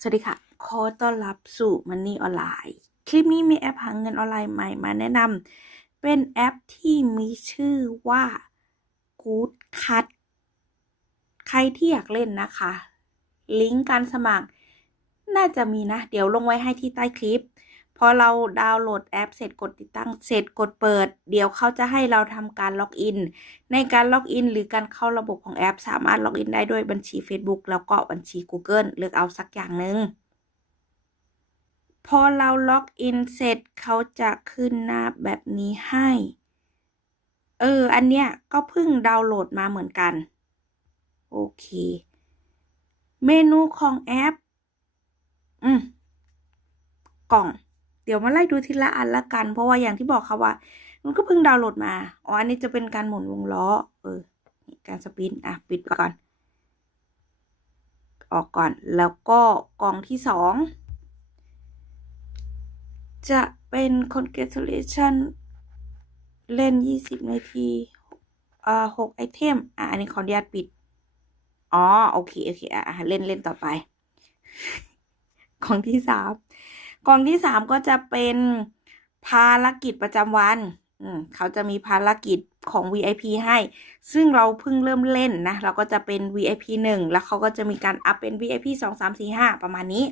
สวัสดีค่ะ ขอต้อนรับสู่ Money ออนไลน์ คลิปนี้มีแอปหาเงินออนไลน์ใหม่มาแนะนำเป็นแอปที่มีชื่อว่า Good Cut ใครที่อยากเล่นนะคะ ลิงก์การสมัคร น่าจะมีนะ เดี๋ยวลงไว้ให้ที่ใต้คลิป พอเราดาวน์โหลดแอปเสร็จกดติดตั้งเสร็จกดเปิด เดี๋ยวเขาจะให้เราทำการล็อกอิน ในการล็อกอิน หรือการเข้าระบบของแอป สามารถล็อกอินได้ด้วยบัญชี Facebook แล้วก็บัญชี Google เลือกเอาสักอย่างหนึ่งพอเราล็อกอินเสร็จเขาจะขึ้นหน้าแบบนี้ให้ เออ อันเนี้ยก็เพิ่งดาวน์โหลดมาเหมือนกัน โอเค เมนูของแอป อืม กล่อง เดี๋ยวมาไล่ดูทีละอันละกัน เพราะว่าอย่างที่บอกค่ะว่า มันก็เพิ่งดาวน์โหลดมา อ๋อ อันนี้จะเป็นการหมุนวงล้อ เออ การสปิน อะ ปิดก่อน ออกก่อน แล้วก็กล่องที่สอง จะเป็น congratulation เล่น 20 นาที อ่าหกไอเทม อะ อันนี้ขออนุญาตปิด อ๋อ โอเค โอเค อะ เล่นเล่นต่อไปกองที่สาม กล่องที่สามก็จะเป็นภารกิจประจำวันเขาจะมีภารกิจของ VIP ให้ ซึ่งเราเพิ่งเริ่มเล่นนะ เราก็จะเป็น VIP หนึ่งแล้วเขาก็จะมีการอัพเป็น VIP สองสามสี่ห้าประมาณนี้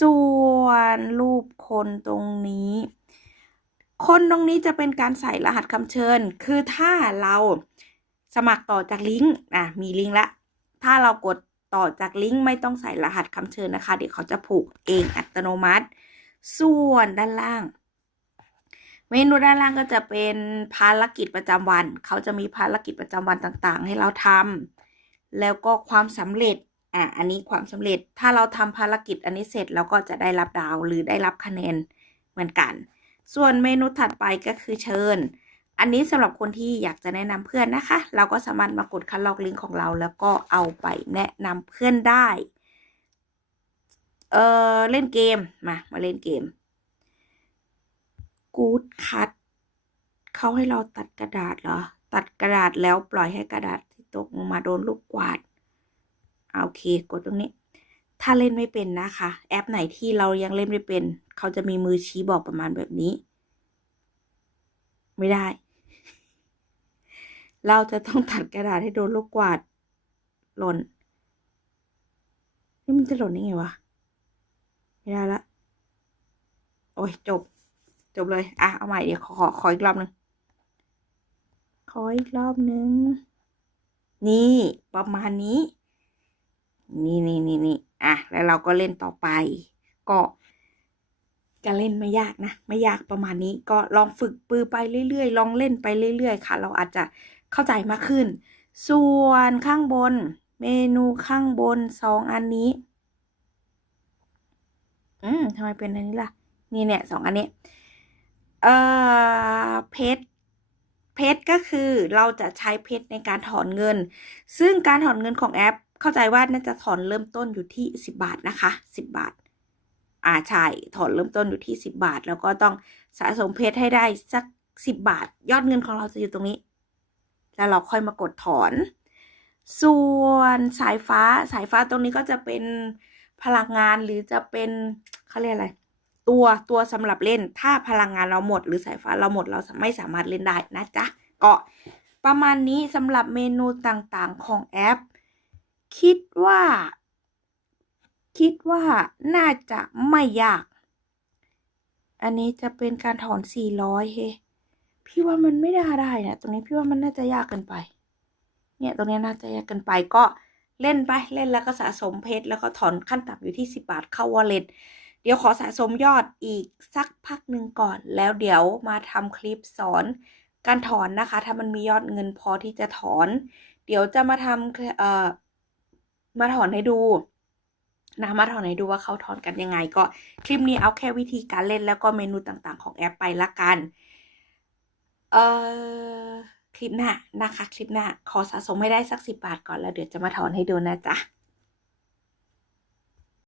ส่วนรูปคนตรงนี้ คนตรงนี้จะเป็นการใส่รหัสคำเชิญ คือถ้าเราสมัครต่อจากลิงก์อะมีลิงก์ละ ถ้าเรากด ต่อจากลิงก์ไม่ต้องใส่รหัสคำเชิญนะคะ เดี๋ยวเขาจะผูกเองอัตโนมัติ ส่วนด้านล่าง เมนูด้านล่างก็จะเป็นภารกิจประจำวัน เขาจะมีภารกิจประจำวันต่างๆ ให้เราทำแล้วก็ความสำเร็จอะอันนี้ความสำเร็จถ้าเราทำภารกิจอันนี้เสร็จเราก็จะได้รับดาวหรือได้รับคะแนนเหมือนกัน ส่วนเมนูถัดไปก็คือเชิญ อันนี้สำหรับคนที่อยากจะแนะนำเพื่อนนะคะ เราก็สามารถมากดคัดลอกลิงก์ของเรา แล้วก็เอาไปแนะนำเพื่อนได้ เออเล่นเกมมา มาเล่นเกม กู๊ดคัดเขาให้เราตัดกระดาษเหรอ ตัดกระดาษแล้วปล่อยให้กระดาษที่ตกลงมาโดนลูกกวาดโอเคกดตรงนี้ ถ้าเล่นไม่เป็นนะคะ แอปไหนที่เรายังเล่นไม่เป็น เขาจะมีมือชี้บอกประมาณแบบนี้ ไม่ได้ เราจะต้องตัดกระดาษให้โดนลูกกวาดหล่นนี่มันจะหล่นได้ไงวะ ไม่ได้ละ โอ้ยจบ จบเลย อะ เอาใหม่เดี๋ยวขอขอขออีกรอบหนึ่งขออีกรอบหนึ่งนี่ประมาณนี้ นี่นี่นี่นี่อะ แล้วเราก็เล่นต่อไป ก็จะเล่นไม่ยากนะ ไม่ยากประมาณนี้ก็ลองฝึกปือไปเรื่อยๆ ลองเล่นไปเรื่อยๆ ค่ะ เราอาจจะเข้าใจมากขึ้น ส่วนข้างบน เมนูข้างบนสองอันนี้ อืมทำไมเป็นอันนี้ล่ะ นี่เนี่ยสองอันนี้ เอ่อ เพชรเพชรก็คือเราจะใช้เพชรในการถอนเงิน ซึ่งการถอนเงินของแอป เข้าใจว่าน่าจะถอนเริ่มต้นอยู่ที่สิบบาทนะคะสิบบาท อ่าใช่ถอนเริ่มต้นอยู่ที่สิบบาท แล้วก็ต้องสะสมเพชรให้ได้สักสิบบาท ยอดเงินของเราจะอยู่ตรงนี้ แล้วเราค่อยมากดถอน ส่วนสายฟ้าสายฟ้าตรงนี้ก็จะเป็นพลังงานหรือจะเป็นเขาเรียกอะไร ตัวตัวสำหรับเล่น ถ้าพลังงานเราหมด หรือสายฟ้าเราหมดเราไม่สามารถเล่นได้นะจ๊ะก็ประมาณนี้สำหรับเมนูต่างๆของแอป คิดว่า คิดว่าน่าจะไม่ยาก อันนี้จะเป็นการถอน 400 เฮ พี่ว่ามันไม่ได้ได้นะตรงนี้พี่ว่ามันน่าจะยากเกินไป เนี่ยตรงนี้น่าจะยากเกินไปก็เล่นไปเล่นแล้วก็สะสมเพชรแล้วก็ถอนขั้นต่ำอยู่ที่ 10 บาทเข้าวอลเล็ตเดี๋ยวขอสะสมยอดอีกสักพักหนึ่งก่อน แล้วเดี๋ยวมาทำคลิปสอนการถอนนะคะ ถ้ามันมียอดเงินพอที่จะถอน เดี๋ยวจะมาทำเอ่อมาถอนให้ดูนะมาถอนให้ดูว่าเขาถอนกันยังไง ก็คลิปนี้เอาแค่วิธีการเล่นแล้วก็เมนูต่างๆ ของแอปไปละกัน เอ่อคลิปหน้านะคะ คลิปหน้าขอสะสมไม่ได้สักสิบบาทก่อนแล้วเดี๋ยวจะมาถอนให้ดูนะจ๊ะ